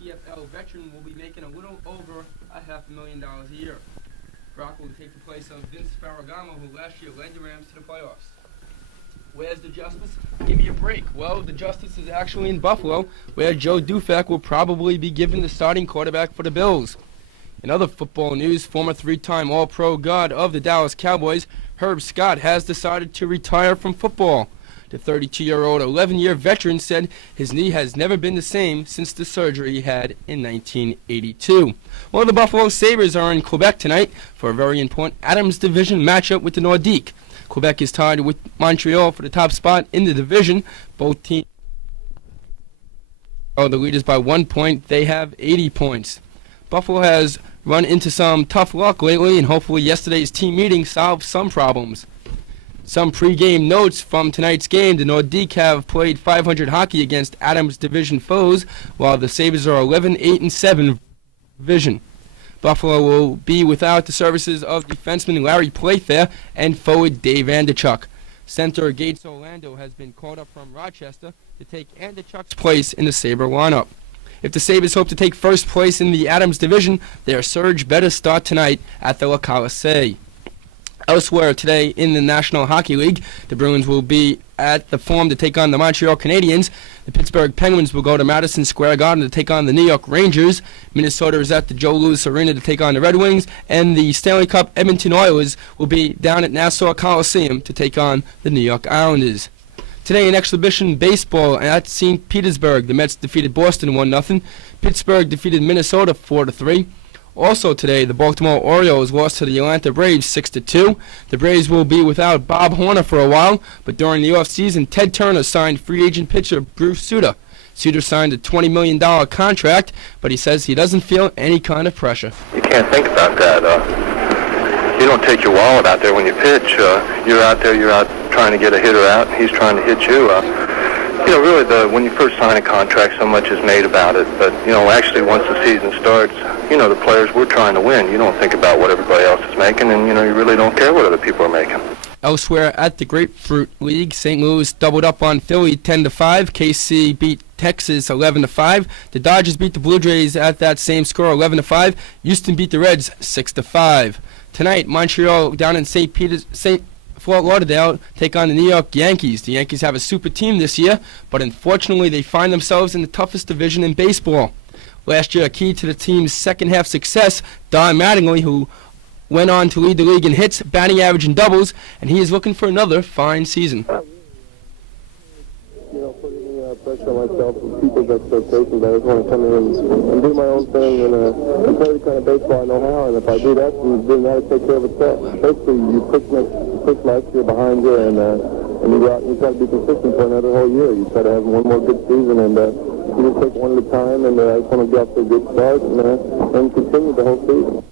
CFL veteran will be making a little over $500,000 a year. Brock will take the place of Vince Ferragamo, who last year led the Rams to the playoffs. Where's the justice? Give me a break. Well, the justice is actually in Buffalo, where Joe Dufak will probably be given the starting quarterback for the Bills. In other football news, former three-time All-Pro guard of the Dallas Cowboys, Herb Scott, has decided to retire from football. The 32-year-old 11-year veteran said his knee has never been the same since the surgery he had in 1982. Well, the Buffalo Sabres are in Quebec tonight for a very important Adams Division matchup with the Nordique. Quebec is tied with Montreal for the top spot in the division. Both teams are the leaders by 1 point. They have 80 points. Buffalo has run into some tough luck lately, and hopefully yesterday's team meeting solved some problems. Some pre-game notes from tonight's game. The Nordique have played .500 hockey against Adams Division foes, while the Sabres are 11-8-7 division. Buffalo will be without the services of defenseman Larry Playfair and forward Dave Andechuk. Center Gates Orlando has been called up from Rochester to take Andechuk's place in the Sabre lineup. If the Sabres hope to take first place in the Adams Division, their surge better start tonight at the La Colisée. Elsewhere today in the National Hockey League, the Bruins will be at the Forum to take on the Montreal Canadiens. The Pittsburgh Penguins will go to Madison Square Garden to take on the New York Rangers. Minnesota is at the Joe Louis Arena to take on the Red Wings. And the Stanley Cup Edmonton Oilers will be down at Nassau Coliseum to take on the New York Islanders. Today in exhibition baseball at St. Petersburg, the Mets defeated Boston 1-0. Pittsburgh defeated Minnesota 4-3. Also today, the Baltimore Orioles lost to the Atlanta Braves 6-2. The Braves will be without Bob Horner for a while, but during the offseason, Ted Turner signed free agent pitcher Bruce Sutter. Sutter signed a $20 million contract, but he says he doesn't feel any kind of pressure. You can't think about that. You don't take your wallet out there when you pitch. You're out there, you're out trying to get a hitter out, and he's trying to hit you. Really, when you first sign a contract, so much is made about it. But, actually, once the season starts, the players, we're trying to win. You don't think about what everybody else is making, and, you really don't care what other people are making. Elsewhere at the Grapefruit League, St. Louis doubled up on Philly 10-5. KC beat Texas 11-5. The Dodgers beat the Blue Jays at that same score, 11-5. Houston beat the Reds 6-5. Tonight, Montreal down in Fort Lauderdale take on the New York Yankees. The Yankees have a super team this year, but unfortunately they find themselves in the toughest division in baseball. Last year, a key to the team's second-half success, Don Mattingly, who went on to lead the league in hits, batting average, and doubles, and he is looking for another fine season. Putting pressure on myself and people's expectations. I just want to come in and do my own thing and play the kind of baseball I know how. And if I do that, then that'll take care of itself. Basically, you push last year behind you, and you go out and you try to be consistent for another whole year. You try to have one more good season, and you just take one at a time. And I just want to get off to a good start and continue the whole season.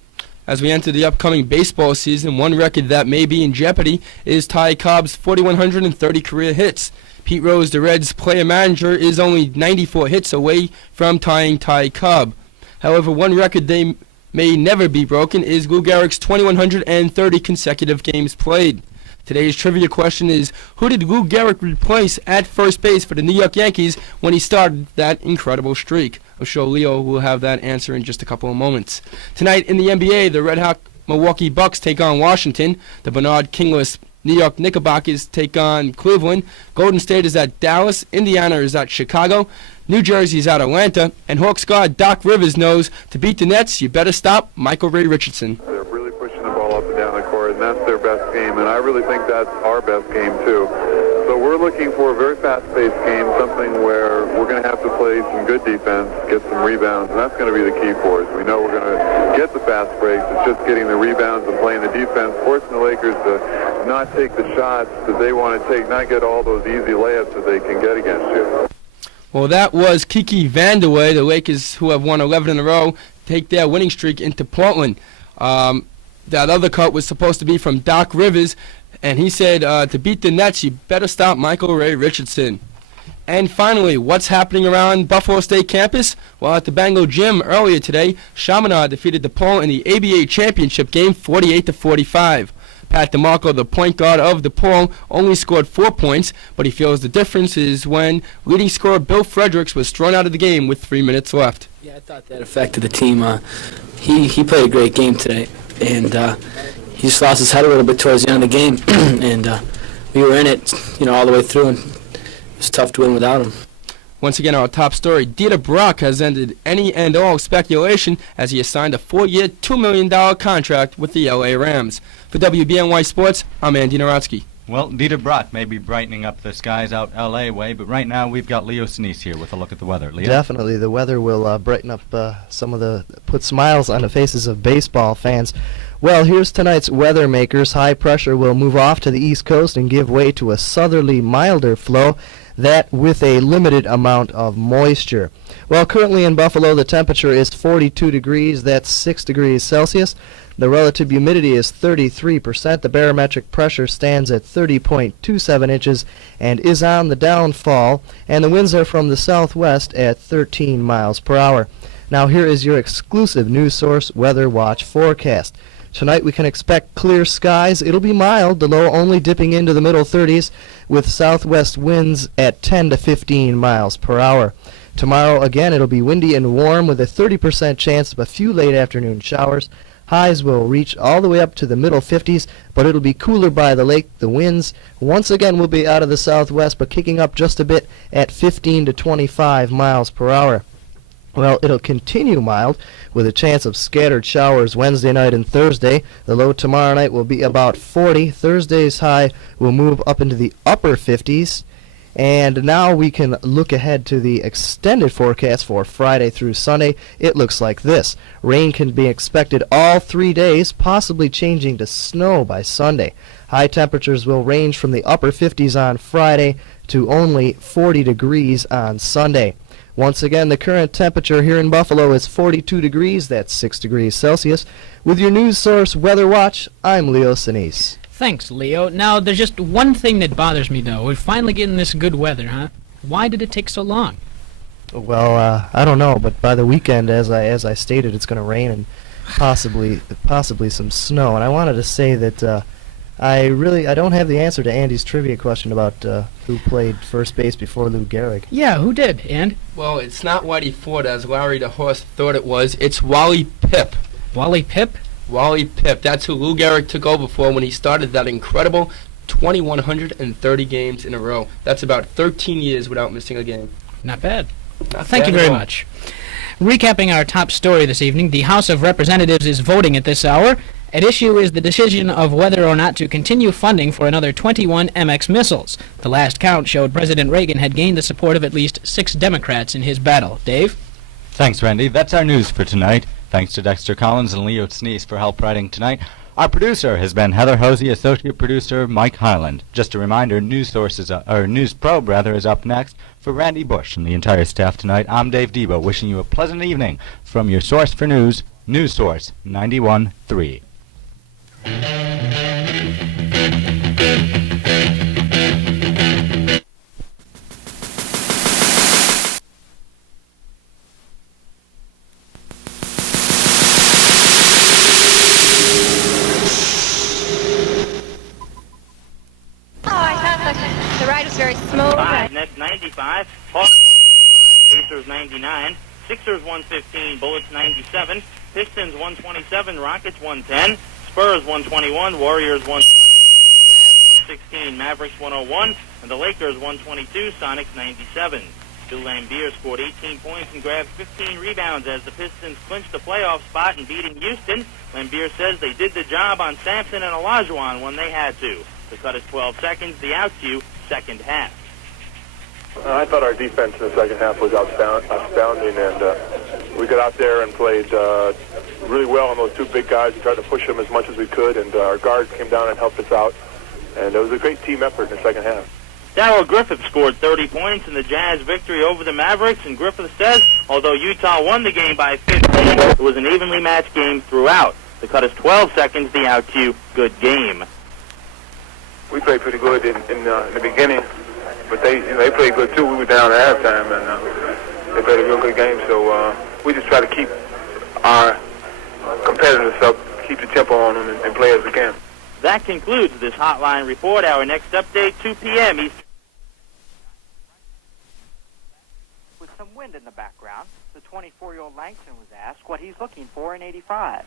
As we enter the upcoming baseball season, one record that may be in jeopardy is Ty Cobb's 4,130 career hits. Pete Rose, the Reds' player-manager, is only 94 hits away from tying Ty Cobb. However, one record they may never be broken is Lou Gehrig's 2,130 consecutive games played. Today's trivia question is, who did Lou Gehrig replace at first base for the New York Yankees when he started that incredible streak? I'm sure Leo will have that answer in just a couple of moments. Tonight in the NBA, the Red Hot Milwaukee Bucks take on Washington. The Bernard Kingless New York Knickerbockers take on Cleveland. Golden State is at Dallas. Indiana is at Chicago. New Jersey is at Atlanta. And Hawks guard Doc Rivers knows to beat the Nets, you better stop Michael Ray Richardson. They're really pushing the ball up and down the court, and that's their best game. And I really think that's our best game, too. So we're looking for a very fast-paced game, something where we're going to have to play some good defense, get some rebounds, and that's going to be the key for us. We know we're going to get the fast breaks. It's just getting the rebounds and playing the defense, forcing the Lakers to not take the shots that they want to take, not get all those easy layups that they can get against you. Well, that was Kiki Vandeweghe. The Lakers, who have won 11 in a row, take their winning streak into Portland. That other cut was supposed to be from Doc Rivers, and he said, to beat the Nets, you better stop Michael Ray Richardson. And finally, what's happening around Buffalo State campus? Well, at the Bengal Gym earlier today, Chaminade defeated DePaul in the ABA championship game 48-45. Pat DeMarco, the point guard of DePaul, only scored 4 points, but he feels the difference is when leading scorer Bill Fredericks was thrown out of the game with 3 minutes left. Yeah, I thought that affected the team. He played a great game today, and he just lost his head a little bit towards the end of the game, and we were in it, all the way through, and it was tough to win without him. Once again, our top story, Dieter Brock has ended any and all speculation as he has signed a 4-year, $2 million contract with the LA Rams. For WBNY Sports, I'm Andy Narotsky. Well, Dieter Brock may be brightening up the skies out LA way, but right now we've got Leo Sinise here with a look at the weather. Leo? Definitely, the weather will brighten up put smiles on the faces of baseball fans. Well, here's tonight's weather makers. High pressure will move off to the east coast and give way to a southerly, milder flow, that with a limited amount of moisture. Well, currently in Buffalo, the temperature is 42 degrees. That's 6 degrees Celsius. The relative humidity is 33%. The barometric pressure stands at 30.27 inches and is on the downfall. And the winds are from the southwest at 13 miles per hour. Now here is your exclusive news source weather watch forecast. Tonight we can expect clear skies. It'll be mild, the low only dipping into the middle 30s with southwest winds at 10 to 15 miles per hour. Tomorrow again it'll be windy and warm with a 30% chance of a few late afternoon showers. Highs will reach all the way up to the middle 50s, but it'll be cooler by the lake. The winds once again will be out of the southwest, but kicking up just a bit at 15 to 25 miles per hour. Well, it'll continue mild with a chance of scattered showers Wednesday night and Thursday. The low tomorrow night will be about 40. Thursday's high will move up into the upper 50s. And now we can look ahead to the extended forecast for Friday through Sunday. It looks like this. Rain can be expected all 3 days, possibly changing to snow by Sunday. High temperatures will range from the upper 50s on Friday to only 40 degrees on Sunday. Once again, the current temperature here in Buffalo is 42 degrees. That's 6 degrees Celsius. With your news source Weather Watch, I'm Leo Sinise. Thanks, Leo. Now, there's just one thing that bothers me, though. We're finally getting this good weather, huh? Why did it take so long? Well, I don't know, but by the weekend, as I stated, it's going to rain and possibly some snow. And I wanted to say that I don't have the answer to Andy's trivia question about who played first base before Lou Gehrig. Yeah, who did, And? Well, it's not Whitey Ford, as Larry the Horse thought it was. It's Wally Pipp. Wally Pipp? Wally Pipp. That's who Lou Gehrig took over for when he started that incredible 2,130 games in a row. That's about 13 years without missing a game. Not bad. Not Thank bad you at very all. much. Recapping our top story this evening, the House of Representatives is voting at this hour. At issue is the decision of whether or not to continue funding for another 21 MX missiles. The last count showed President Reagan had gained the support of at least 6 Democrats in his battle. Dave? Thanks, Randy. That's our news for tonight. Thanks to Dexter Collins and Leo Sinise for help writing tonight. Our producer has been Heather Hosey, associate producer Mike Highland. Just a reminder, News Probe is up next. For Randy Bush and the entire staff tonight, I'm Dave Debo, wishing you a pleasant evening from your source for news, News Source 91.3. The ride was very smooth. Nets 95, Hawks 125, Pacers 99, Sixers 115, Bullets 97, Pistons 127, Rockets 110, Spurs 121, Warriors 120, Jazz 116, Mavericks 101, and the Lakers 122, Sonics 97. Bill Lambier scored 18 points and grabbed 15 rebounds as the Pistons clinched the playoff spot in beating Houston. Lambier says they did the job on Sampson and Olajuwon when they had to. The cut is 12 seconds, the out cue, second half. I thought our defense in the second half was astounding, and we got out there and played really well on those two big guys. We tried to push them as much as we could, and our guards came down and helped us out. And it was a great team effort in the second half. Darryl Griffith scored 30 points in the Jazz victory over the Mavericks, and Griffith says, although Utah won the game by 15, it was an evenly matched game throughout. The cut is 12 seconds, the out cue, good game. We played pretty good in the beginning, but they played good too. We were down at halftime, and they played a real good game. So we just try to keep our competitiveness up, keep the tempo on them, and play as we can. That concludes this hotline report. Our next update, 2 p.m. Eastern. With some wind in the background, the 24-year-old Langston was asked what he's looking for in 85.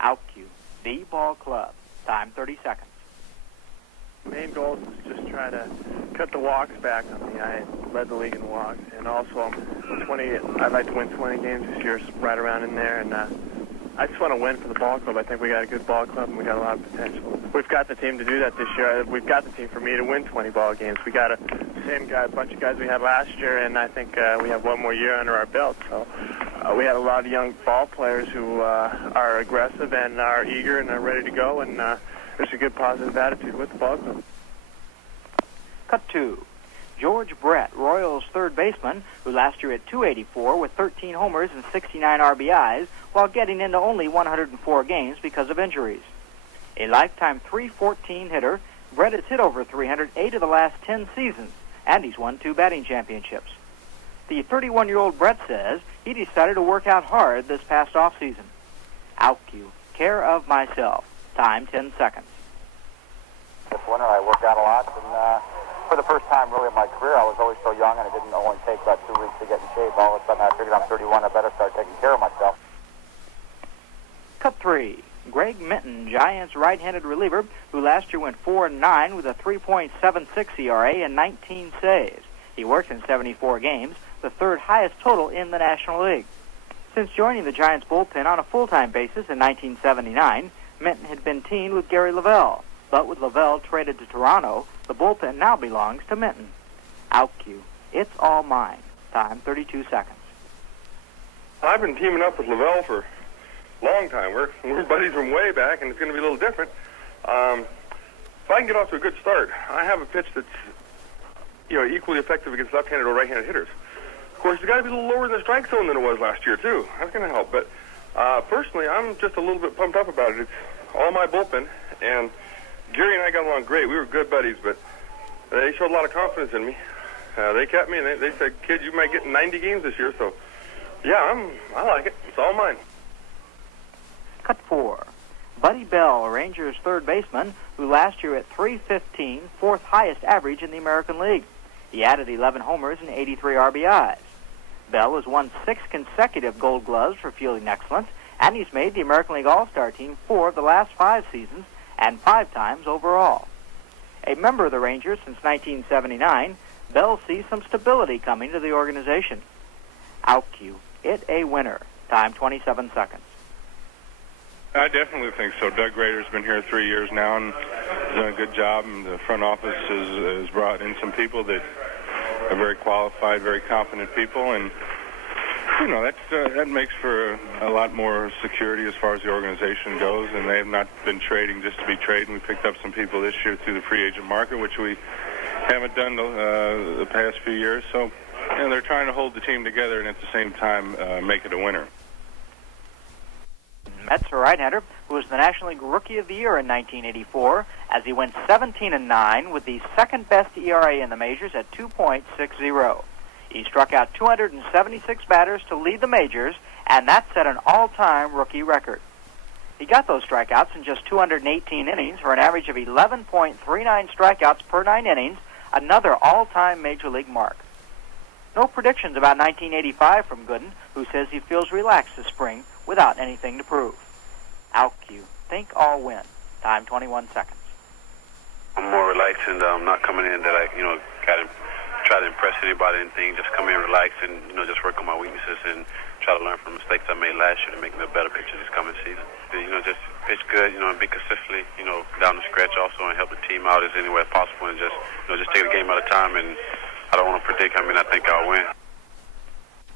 Out cue, the ball club. Time 30 seconds. Main goal is just try to cut the walks back on me. I led the league in walks, and also I'd like to win 20 games this year, right around in there, and I just want to win for the ball club. I think we got a good ball club, and we got a lot of potential. We've got the team to do that this year. We've got the team for me to win 20 ball games. We got a bunch of guys we had last year, and I think we have one more year under our belt. So we had a lot of young ball players who are aggressive and are eager and are ready to go, and there's a good positive attitude with the ball club. Cut 2. George Brett, Royals third baseman, who last year hit .284 with 13 homers and 69 RBIs, while getting into only 104 games because of injuries. A lifetime .314 hitter, Brett has hit over 308 of the last 10 seasons, and he's won 2 batting championships. The 31-year-old Brett says he decided to work out hard this past offseason. Out cue, care of myself. Time 10 seconds. This winter I worked out a lot, and for the first time really in my career, I was always so young, and it didn't only take about 2 weeks to get in shape. All of a sudden I figured I'm 31, I better start taking care of myself. Cut 3. Greg Minton, Giants right-handed reliever, who last year went 4-9 with a 3.76 ERA and 19 saves. He worked in 74 games, the third highest total in the National League. Since joining the Giants bullpen on a full-time basis in 1979, Minton had been teamed with Gary Lavelle. But with Lavelle traded to Toronto, the bullpen now belongs to Minton. Out cue. It's all mine. Time 32 seconds. I've been teaming up with Lavelle for a long time. We're buddies from way back, and it's going to be a little different. If I can get off to a good start, I have a pitch that's equally effective against left-handed or right-handed hitters. Of course, it's got to be a little lower in the strike zone than it was last year, too. That's going to help. But personally, I'm just a little bit pumped up about it. It's all my bullpen, and Gary and I got along great. We were good buddies, but they showed a lot of confidence in me. They kept me, and they said, "Kid, you might get 90 games this year." So, yeah, I like it. It's all mine. Cut 4. Buddy Bell, Rangers third baseman, who last year at .315, fourth highest average in the American League. He added 11 homers and 83 RBIs. Bell has won 6 consecutive Gold Gloves for fielding excellence, and he's made the American League All-Star team 4 of the last 5 seasons, and 5 times overall. A member of the Rangers since 1979, Bell sees some stability coming to the organization. Out cue. It a winner. Time 27 seconds. I definitely think so. Doug Rader's been here 3 years now and has done a good job, and the front office has brought in some people that are very qualified, very competent people, and that makes for a lot more security as far as the organization goes, and they have not been trading just to be trading. We picked up some people this year through the free agent market, which we haven't done the past few years. So they're trying to hold the team together and at the same time make it a winner. Mets right-hander, who was the National League Rookie of the Year in 1984, as he went 17-9 with the second-best ERA in the majors at 2.60. He struck out 276 batters to lead the majors, and that set an all-time rookie record. He got those strikeouts in just 218 innings for an average of 11.39 strikeouts per 9 innings, another all-time Major League mark. No predictions about 1985 from Gooden, who says he feels relaxed this spring without anything to prove. Out cue. Think all win. Time 21 seconds. I'm more relaxed and not coming in that I, try to impress anybody or anything. Just come in, relax, and just work on my weaknesses and try to learn from mistakes I made last year to make me a better pitcher this coming season. Just pitch good, and be consistently, down the stretch also, and help the team out as any way possible, and just take a game at a time. And I don't want to predict how many I think I'll win.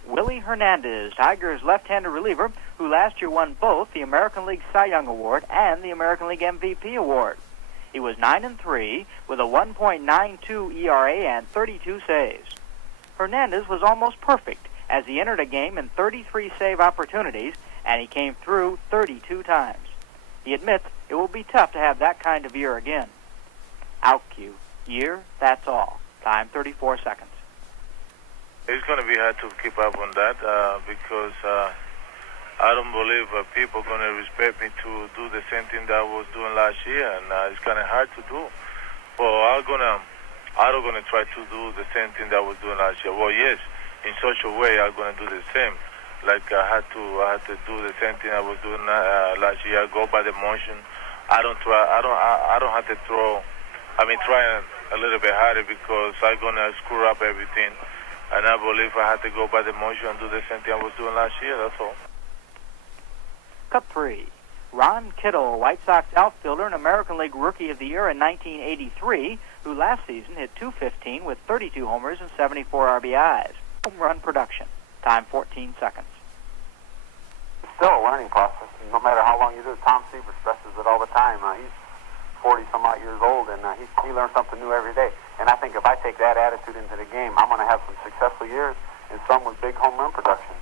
Willie Hernandez, Tigers left-hander reliever, who last year won both the American League Cy Young Award and the American League MVP Award. He was 9-3 with a 1.92 ERA and 32 saves. Hernandez was almost perfect as he entered a game in 33 save opportunities, and he came through 32 times. He admits it will be tough to have that kind of year again. Out cue. Year, that's all. Time 34 seconds. It's going to be hard to keep up on that because I don't believe people are going to respect me to do the same thing that I was doing last year, and it's kind of hard to do. Well, I'm gonna try to do the same thing that I was doing last year. Well, yes, in such a way, I'm gonna do the same. Like I had to do the same thing I was doing last year. I go by the motion. I don't have to throw. Try a little bit harder because I'm gonna screw up everything. And I believe I had to go by the motion and do the same thing I was doing last year. That's all. Cut 3. Ron Kittle, White Sox outfielder and American League Rookie of the Year in 1983, who last season hit .215 with 32 homers and 74 RBIs. Home run production. Time 14 seconds. It's still a learning process. No matter how long you do it, Tom Seaver stresses it all the time. He's 40-some-odd years old, and he learns something new every day. And I think if I take that attitude into the game, I'm going to have some successful years and some with big home run production.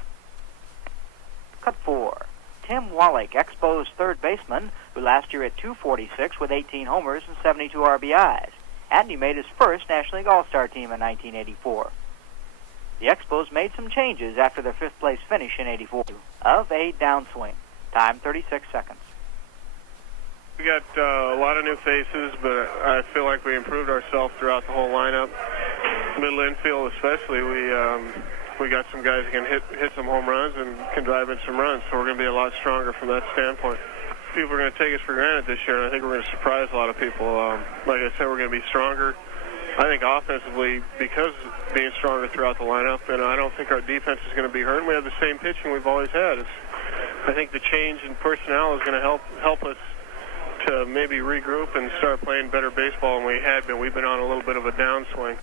Cut 4. Tim Wallach, Expos third baseman, who last year hit .246 with 18 homers and 72 RBIs. And he made his first National League All-Star team in 1984. The Expos made some changes after their fifth-place finish in '84 of a downswing. Time 36 seconds. We got a lot of new faces, but I feel like we improved ourselves throughout the whole lineup. Middle infield especially, we got some guys who can hit some home runs and can drive in some runs, so we're going to be a lot stronger from that standpoint. People are going to take us for granted this year, and I think we're going to surprise a lot of people. Like I said, we're going to be stronger. I think offensively, because being stronger throughout the lineup, and I don't think our defense is going to be hurt. We have the same pitching we've always had. I think the change in personnel is going to help us to maybe regroup and start playing better baseball than we had been. We've been on a little bit of a downswing.